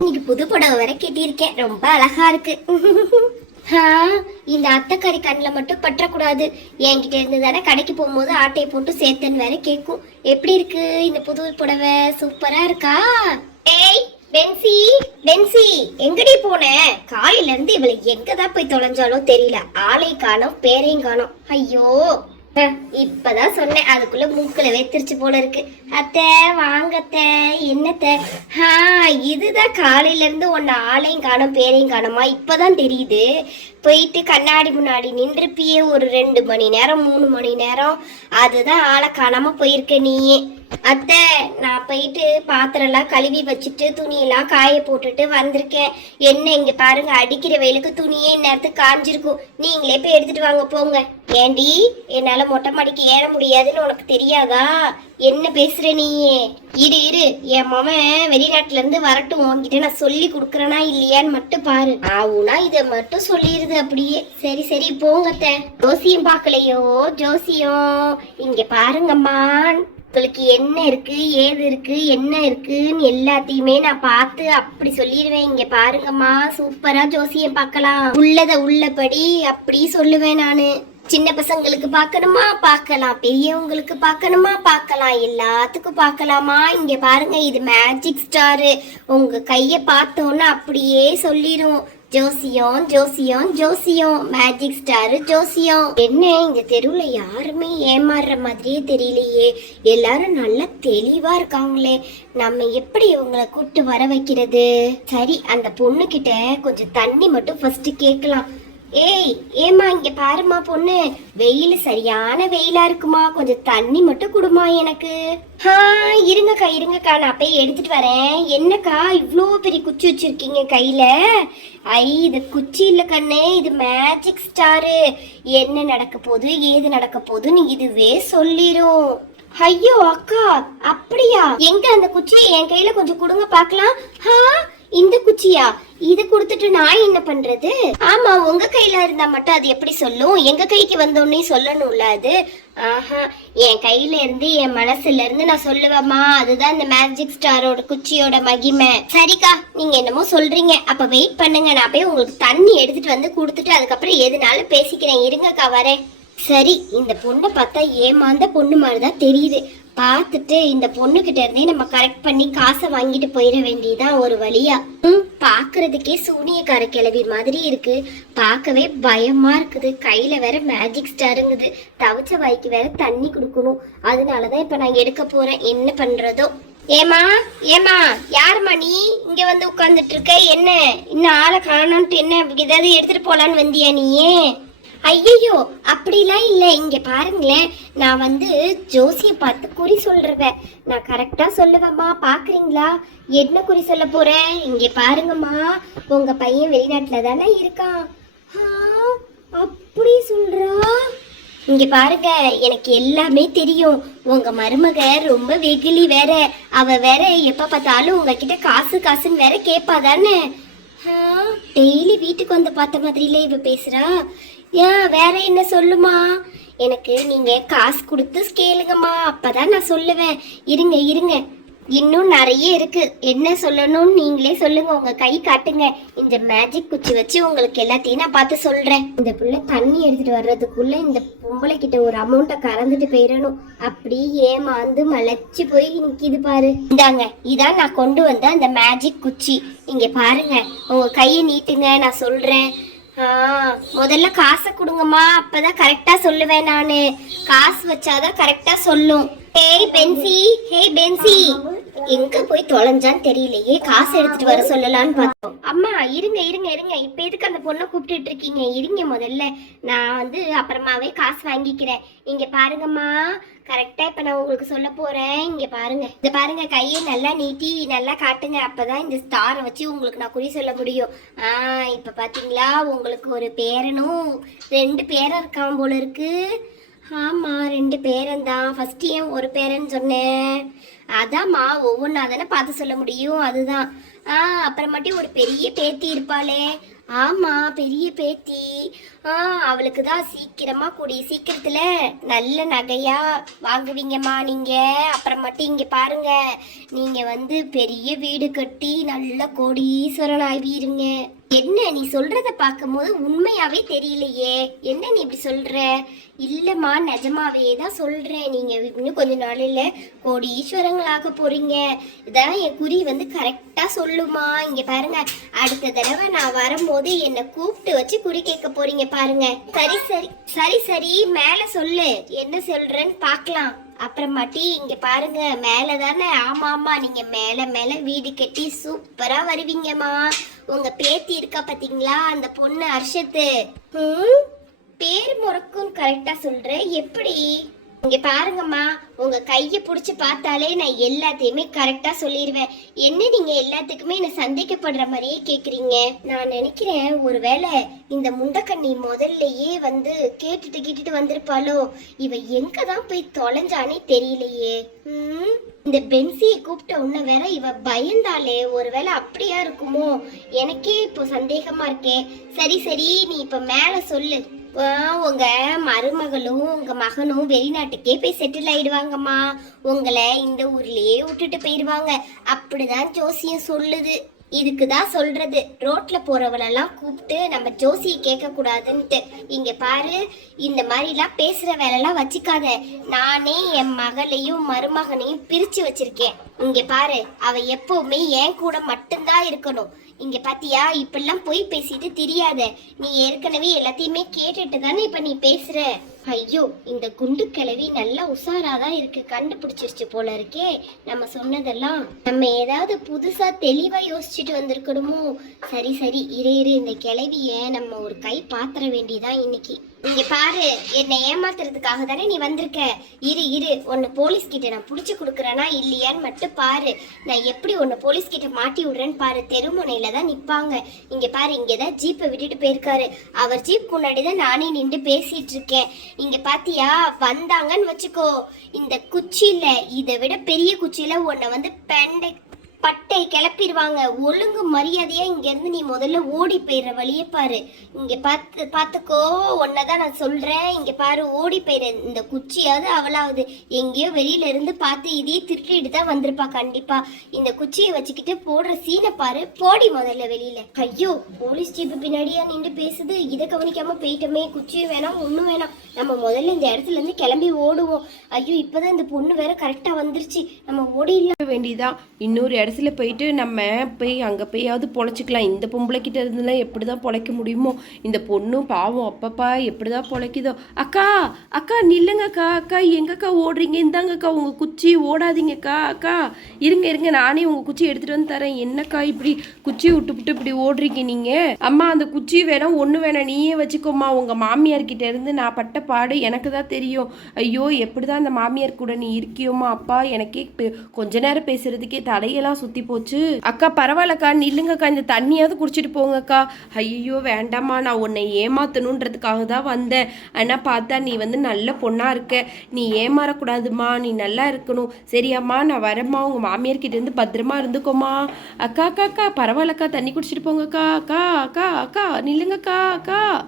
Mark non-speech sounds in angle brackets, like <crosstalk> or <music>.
இன்னைக்கு புது புடவை வரை கட்டியிருக்கேன். ரொம்ப அழகா இருக்கு. <laughs> இந்த அத்தக்கறி கண்ணில் மட்டும் பற்றக்கூடாது. என்கிட்ட இருந்து தானே கடைக்கு போகும்போது ஆட்டையை போட்டு சேர்த்தன் வேற கேட்கும். எப்படி இருக்கு இந்த புது புடவை? சூப்பரா இருக்கா? ஏய் பென்சி பென்சி எங்கடி போன? காலையில இருந்து இவளை எங்கதான் போய் தொலைஞ்சாலும் தெரியல. ஆளை காணும் பேரையும் காணும். ஐயோ. இப்பதான் சொன்னேன் அதுக்குள்ள மூக்குல வெத்திருச்சு போல இருக்கு. அத்தை வாங்கத்த என்னத்த ஆ இதுதான் காலையில இருந்து உன்னை ஆளையும் காணோம் பேரையும் காணுமா? இப்பதான் தெரியுது. போயிட்டு கண்ணாடி முன்னாடி நின்றுப்பியே ஒரு ரெண்டு மணி நேரம் மூணு மணி நேரம். அதுதான் ஆளை காணாம போயிருக்க நீயே அத்தை நான் போயிட்டு பாத்திரம்லாம் கழுவி வச்சுட்டு துணியெல்லாம் காய போட்டுட்டு வந்திருக்கேன். என்ன இங்க பாருங்க அடிக்கிற வெயிலுக்கு துணியே நேரத்துக்கு காஞ்சிருக்கும். நீங்களே போய் எடுத்துட்டு வாங்க போங்க. ஏண்டி என்னால மொட்டை மாடிக்கு ஏற முடியாதுன்னு உனக்கு தெரியாதா? என்ன பேசுற நீ? இரு இரு. என் மவன் வெளிநாட்டுல இருந்து வரட்டும். உன்கிட்ட நான் சொல்லி கொடுக்குறேனா இல்லையான்னு மட்டும் பாரு. ஆவுனா இத மட்டும் சொல்லிருது அப்படியே. சரி சரி போங்கத்த ஜோசியம் பார்க்கலையோ? ஜோசியம் இங்க பாருங்கம்மா. உங்களுக்கு என்ன இருக்கு ஏது இருக்கு என்ன இருக்குன்னு எல்லாத்தையுமே நான் பார்த்து அப்படி சொல்லிடுவேன் இங்க பாருங்கம்மா. சூப்பரா ஜோசியம் பார்க்கலாம். உள்ளத உள்ளபடி அப்படி சொல்லுவேன் நானு. சின்ன பசங்களுக்கு பார்க்கணுமா? பார்க்கலாம். பெரியவங்களுக்கு பார்க்கணுமா? பார்க்கலாம். எல்லாத்துக்கும் பார்க்கலாமா? இங்க பாருங்க இது மேஜிக் ஸ்டாரு உங்க கைய பார்த்தோன்னா அப்படியே சொல்லிடும் ஜோசியம் ஜோசியம் ஜோசியம். மேஜிக் ஸ்டாரு ஜோசியம். என்ன இந்த தெருவுல யாருமே ஏமாறுற மாதிரியே தெரியலையே. எல்லாரும் நல்லா தெளிவா இருக்காங்களே. நம்ம எப்படி இவங்களை கூப்பிட்டு வர வைக்கிறது? சரி அந்த பொண்ணு கிட்ட கொஞ்சம் தண்ணி மட்டும் ஃபர்ஸ்ட் கேட்கலாம். ஏய் ஏமா இங்க பாருமா பொண்ணு. வெயில் சரியான வெயிலா இருக்குமா. கொஞ்சம் தண்ணி மட்டும் குடுமா எனக்கு. ஆ இருங்கக்கா இருங்கக்கா. நான் போய் எடுத்துட்டு வரேன். என்னக்கா இவ்வளோ பெரிய குச்சி வச்சிருக்கீங்க கையில? ஐ இது குச்சி இல்ல கண்ணே. இது மேஜிக் ஸ்டாரு என்ன நடக்க போகுது ஏது நடக்க போகுதுன்னு இதுவே சொல்லிரும். ஐயோ அக்கா அப்படியா? எங்க அந்த குச்சி என் கையில கொஞ்சம் கொடுங்க பார்க்கலாம். ஆ இந்த குச்சியா? இது கொடுத்துட்டு நான் என்ன பண்றது? ஆமா உங்க கையில இருந்தா மட்டும் அது எப்படி சொல்லும்? எங்க கைக்கு வந்தோடனே சொல்லணும்ல அது? ஆஹா என் கையில இருந்து என் மனசுல இருந்து நான் சொல்லுவேம்மா. அதுதான் இந்த மேஜிக் ஸ்டாரோட குச்சியோட மகிமை. சரிக்கா நீங்க என்னமோ சொல்றீங்க. அப்ப வெயிட் பண்ணுங்க. நான் போய் உங்களுக்கு தண்ணி எடுத்துட்டு வந்து கொடுத்துட்டு அதுக்கப்புறம் எதுனாலும் பேசிக்கிறேன். இருங்கக்கா வரேன். சரி இந்த பொண்ணை பார்த்தா ஏமாந்த பொண்ணு மாதிரி தான் தெரியுது. பார்த்துட்டு இந்த பொண்ணு கிட்ட இருந்தே நம்ம கரெக்ட் பண்ணி காசை வாங்கிட்டு போயிட வேண்டியதான் ஒரு வழியா. ம் பார்க்கறதுக்கே சூனியக்கார கிளவி மாதிரி இருக்கு. பார்க்கவே பயமா இருக்குது. கையில வேற மேஜிக் ஸ்டாருங்குது தவிச்ச வாய்க்கு வேற தண்ணி கொடுக்கணும். அதனாலதான் இப்ப நான் எடுக்க போறேன். என்ன பண்றதோ. ஏமா ஏமா யாரும்மா நீ? இங்க வந்து உட்காந்துட்டு இருக்க. என்ன? இன்னும் ஆளை காணோன்ட்டு என்ன? ஏதாவது எடுத்துட்டு போலான்னு வந்தியா நீயே? ஐயையோ அப்படிலாம் இல்லை. இங்க பாருங்களேன் நான் வந்து ஜோசிய பார்த்து குறி சொல்கிறவன் நான் கரெக்டா சொல்லுவேம்மா. பாக்குறீங்களா என்ன குறி சொல்ல போறேன் இங்க பாருங்கம்மா. உங்க பையன் வெளிநாட்டுல தானே இருக்கான். ஆ, அப்படி சொல்றா? இங்க பாருங்க எனக்கு எல்லாமே தெரியும். உங்க மருமக ரொம்ப வெகுளி வேற. அவ வேற எப்ப பார்த்தாலும் உங்ககிட்ட காசு காசுன்னு வேற கேப்பா தானே டெய்லி வீட்டுக்கு வந்து பார்த்த மாதிரில இவ பேசுறா. ஏன் வேற என்ன சொல்லுமா? எனக்கு நீங்க காசு கொடுத்து கேளுங்கம்மா. அப்பதான் நான் சொல்லுவேன். இருங்க இருங்க. இன்னும் நிறைய இருக்கு. என்ன சொல்லணும்னு நீங்களே சொல்லுங்க. உங்க கை காட்டுங்க. இந்த மேஜிக் குச்சி வச்சு உங்களுக்கு எல்லாத்தையும் நான் பார்த்து சொல்றேன். இந்த புள்ள தண்ணி எடுத்துட்டு வர்றதுக்குள்ள இந்த பொம்பளை கிட்ட ஒரு அமௌண்ட்டை கறந்துட்டு போயிடணும் அப்படி ஏமாந்து மலைச்சு போய் நிக்கிது பாரு. இந்தாங்க இதான் நான் கொண்டு வந்த அந்த மேஜிக் குச்சி. இங்க பாருங்க. உங்க கையை நீட்டுங்க நான் சொல்றேன். முதல்ல காசை கொடுங்கம்மா. அப்பதான் கரெக்டா சொல்லுவேன் நானு. காசு வச்சாதான் கரெக்டா சொல்லும். ஹேய் பென்சி ஹேய் பென்சி. எங்க போய் தொலைஞ்சான்னு தெரியலையே காசு எடுத்துட்டு வர சொல்லலாம்னு பார்த்தோம். அம்மா இருங்க இருங்க இருங்க. இப்ப எதுக்கு அந்த பொண்ணை கூப்பிட்டுட்டு இருக்கீங்க? இருங்க முதல்ல. நான் வந்து அப்புறமாவே காசு வாங்கிக்கிறேன். இங்க பாருங்கம்மா. கரெக்டா இப்ப நான் உங்களுக்கு சொல்ல போறேன். இங்க பாருங்க. இந்த பாருங்க கையை நல்லா நீட்டி நல்லா காட்டுங்க. அப்பதான் இந்த ஸ்டாரை வச்சு உங்களுக்கு நான் குறி சொல்ல முடியும். ஆ இப்ப பாத்தீங்களா? உங்களுக்கு ஒரு பேரனும் ரெண்டு பேரன் இருக்கான் போல இருக்கு. ஆமா ரெண்டு பேரன் தான் ஃபர்ஸ்ட் ஏன் ஒரு பேரன் சொன்னேன். அதாம்மா ஒவ்வொன்றா தானே பார்த்து சொல்ல முடியும். அதுதான். ஆ அப்புறமாட்டி ஒரு பெரிய பேத்தி இருப்பாளே. ஆமா பெரிய பேத்தி. ஆ அவளுக்கு தான் சீக்கிரமா கூடிய சீக்கிரத்துல நல்ல நகையா வாங்குவீங்கம்மா நீங்க. அப்புறமாட்டி இங்க பாருங்க. நீங்க வந்து பெரிய வீடு கட்டி நல்ல கோடீஸ்வரன் ஆவீருங்க என்ன நீ சொல்றத பார்க்கும்போது உண்மையாவே தெரியலையே. என்ன நீ இப்படி சொல்ற? இல்லம்மா நிஜமாவே தான் சொல்றேன். நீங்க இன்னும் கொஞ்ச நாளில கோடி ஈஸ்வரங்களாக போறீங்க. இதான் என் குறி வந்து கரெக்டா சொல்லுமா. இங்க பாருங்க அடுத்த தடவை நான் வரும்போது என்னை கூப்பிட்டு வச்சு குறி கேட்க போறீங்க பாருங்க. சரி சரி சரி சரி மேல சொல்லு. என்ன சொல்றேன்னு பார்க்கலாம். அப்புறமாட்டி இங்க பாருங்க மேல தானே ஆமா ஆமா நீங்க மேல மேல வீடு கட்டி சூப்பரா வருவீங்கம்மா. உங்க பேத்தி இருக்கா பாத்தீங்களா? அந்த பொண்ணு அர்ஷத்து. ம், பேர் முறக்கும் கரெக்டா சொல்றேன். எப்படி? இங்க பாருங்கம்மா உங்க கைய புடிச்சு பார்த்தாலே நான் எல்லாத்தையுமே கரெக்டா சொல்லிடுவேன் என்ன நீங்க எல்லாத்துக்குமே என்ன சந்தேகப்படுற மாதிரியே கேக்குறீங்க? நான் நினைக்கிறேன் ஒருவேளை இந்த முண்டக்கண்ணி முதல்லயே வந்து கேட்டுட்டு கேட்டுட்டு வந்திருப்பாளோ? இவ எங்க தான் போய் தொலைஞ்சானே தெரியலையே. ம், இந்த பென்சியை கூப்பிட்ட உன்ன வேற இவ பயந்தாலே ஒருவேளை அப்படியா இருக்குமோ? எனக்கே இப்போ சந்தேகமா இருக்கே. சரி சரி நீ இப்ப மேல சொல்லு. இப்போ உங்கள் மருமகளும் உங்கள் மகனும் வெளிநாட்டுக்கே போய் செட்டில் ஆயிடுவாங்கம்மா. உங்களை இந்த ஊர்லேயே விட்டுட்டு போயிடுவாங்க. அப்படிதான் ஜோசியம் சொல்லுது. இதுக்கு தான் சொல்றது. ரோட்ல போறவளெல்லாம் கூப்பிட்டு நம்ம ஜோசியை கேட்க கூடாதுன்ட்டு இங்க பாரு இந்த மாதிரிலாம் பேசுற வேலைலாம் வச்சுக்காத. நானே என் மகளையும் மருமகனையும் பிரிச்சு வச்சிருக்கேன். இங்க பாரு அவ எப்பவுமே என் கூட மட்டும்தான் இருக்கணும். இங்க பாத்தியா இப்பெல்லாம் போய் பேசிட்டு தெரியாத. நீ ஏற்கனவே எல்லாத்தையுமே கேட்டுட்டு தானே இப்ப நீ பேசுற. ஐயோ இந்த குண்டு கிளவி நல்லா உஷாராதான் இருக்கு. கண்டுபிடிச்சிருச்சு போல இருக்கே நம்ம சொன்னதெல்லாம். நம்ம ஏதாவது புதுசா தெளிவா யோசிச்சுட்டு வந்திருக்கணுமோ? சரி சரி இரு இரு இந்த கிளவிய நம்ம ஒரு கை பாத்திர வேண்டியதான் இன்னைக்கு. இங்க பாரு என்னை ஏமாத்துறதுக்காக தானே நீ வந்திருக்க. இரு இரு உன்னை போலீஸ் கிட்ட நான் புடிச்சு கொடுக்குறேனா இல்லையான்னு மட்டும் பாரு. நான் எப்படி உன்னை போலீஸ் கிட்ட மாட்டி விடுறேன்னு பாரு. தெருமுனையில தான் நிப்பாங்க. இங்க பாரு இங்க தான் ஜீப்பை விட்டுட்டு போயிருக்காரு. அவர் ஜீப் முன்னாடி தான் நானே நின்று பேசிட்டு இருக்கேன். இங்க பாத்தியா வந்தாங்கன்னு வச்சுக்கோ. இந்த குச்சியில இதை விட பெரிய குச்சியில உன்னை வந்து பெண்டை பட்டை கிளப்பிடுவாங்க. ஒழுங்கு மரியாதையா இங்க இருந்து நீ முதல்ல ஓடி போயிடுற வழியே பாரு. இங்க பார்த்து பார்த்துக்கோ தான் நான் சொல்றேன். இங்க பாரு ஓடி போயிரு. இந்த குச்சியாவது அவளாவது. எங்கேயோ வெளியில இருந்து பார்த்து இதையே திருட்டிட்டு தான் வந்திருப்பா கண்டிப்பா. இந்த குச்சியை வச்சுக்கிட்டு போடுற சீனை பாரு. போடி முதல்ல வெளியில. ஐயோ போலீஸ் ஜீப்பு பின்னாடியா நின்று பேசுது. இதை கவனிக்காம போயிட்டோமே. குச்சியும் வேணாம் ஒண்ணும் வேணாம். நம்ம முதல்ல இந்த இடத்துல இருந்து கிளம்பி ஓடுவோம். ஐயோ இப்பதான் இந்த பொண்ணு வேற கரெக்டா வந்துருச்சு. நம்ம ஓடிடலாம் வேண்டியதான் இன்னொரு இடத்துல போயிட்டு நம்ம போய் அங்கே போயாவது பொழைச்சிக்கலாம். இந்த பொம்பளைக்கிட்ட இருந்தெல்லாம் எப்படி தான் பொழைக்க முடியுமோ? இந்த பொண்ணும் பாவம் அப்பப்பா எப்படி தான் பொழைக்குதோ? அக்கா அக்கா நில்லுங்கக்கா அக்கா எங்கக்கா ஓடுறீங்க? இந்தாங்கக்கா உங்கள் குச்சி ஓடாதீங்கக்கா அக்கா. இருங்க இருங்க நானே உங்கள் குச்சி எடுத்துகிட்டு வந்து தரேன். என்னக்கா இப்படி குச்சி விட்டுப்புட்டு இப்படி ஓடுறீங்க நீங்கள் அம்மா அந்த குச்சி வேணாம் ஒன்று வேணாம் நீயே வச்சுக்கோம்மா. உங்கள் மாமியார்கிட்ட இருந்து நான் பட்ட பாடு எனக்கு தான் தெரியும். ஐயோ எப்படி தான் அந்த மாமியார் கூட நீ இருக்கியோமா அப்பா எனக்கே கொஞ்ச நேரம் பேசுறதுக்கே தலையெல்லாம் சுத்தி போச்சு. அக்கா பரவாயில்லக்கா. நில்லுங்கக்கா. இந்த தண்ணியாவது குடிச்சிட்டு போங்கக்கா. ஐயோ வேண்டாம்மா. நான் உன்னை ஏமாத்தணுன்றதுக்காக தான் வந்தேன். ஆனா பார்த்தா நீ வந்து நல்ல பொண்ணா இருக்க. நீ ஏமாறக்கூடாதும்மா. நீ நல்லா இருக்கணும். சரியாம்மா. நான் வரேம்மா. உங்க மாமியார் கிட்ட இருந்து பத்திரமா இருந்துக்கோமா அக்கா அக்கா அக்கா. பரவாயில்லக்கா. தண்ணி குடிச்சிட்டு போங்கக்கா. அக்கா அக்கா அக்கா. நில்லுங்கக்கா அக்கா.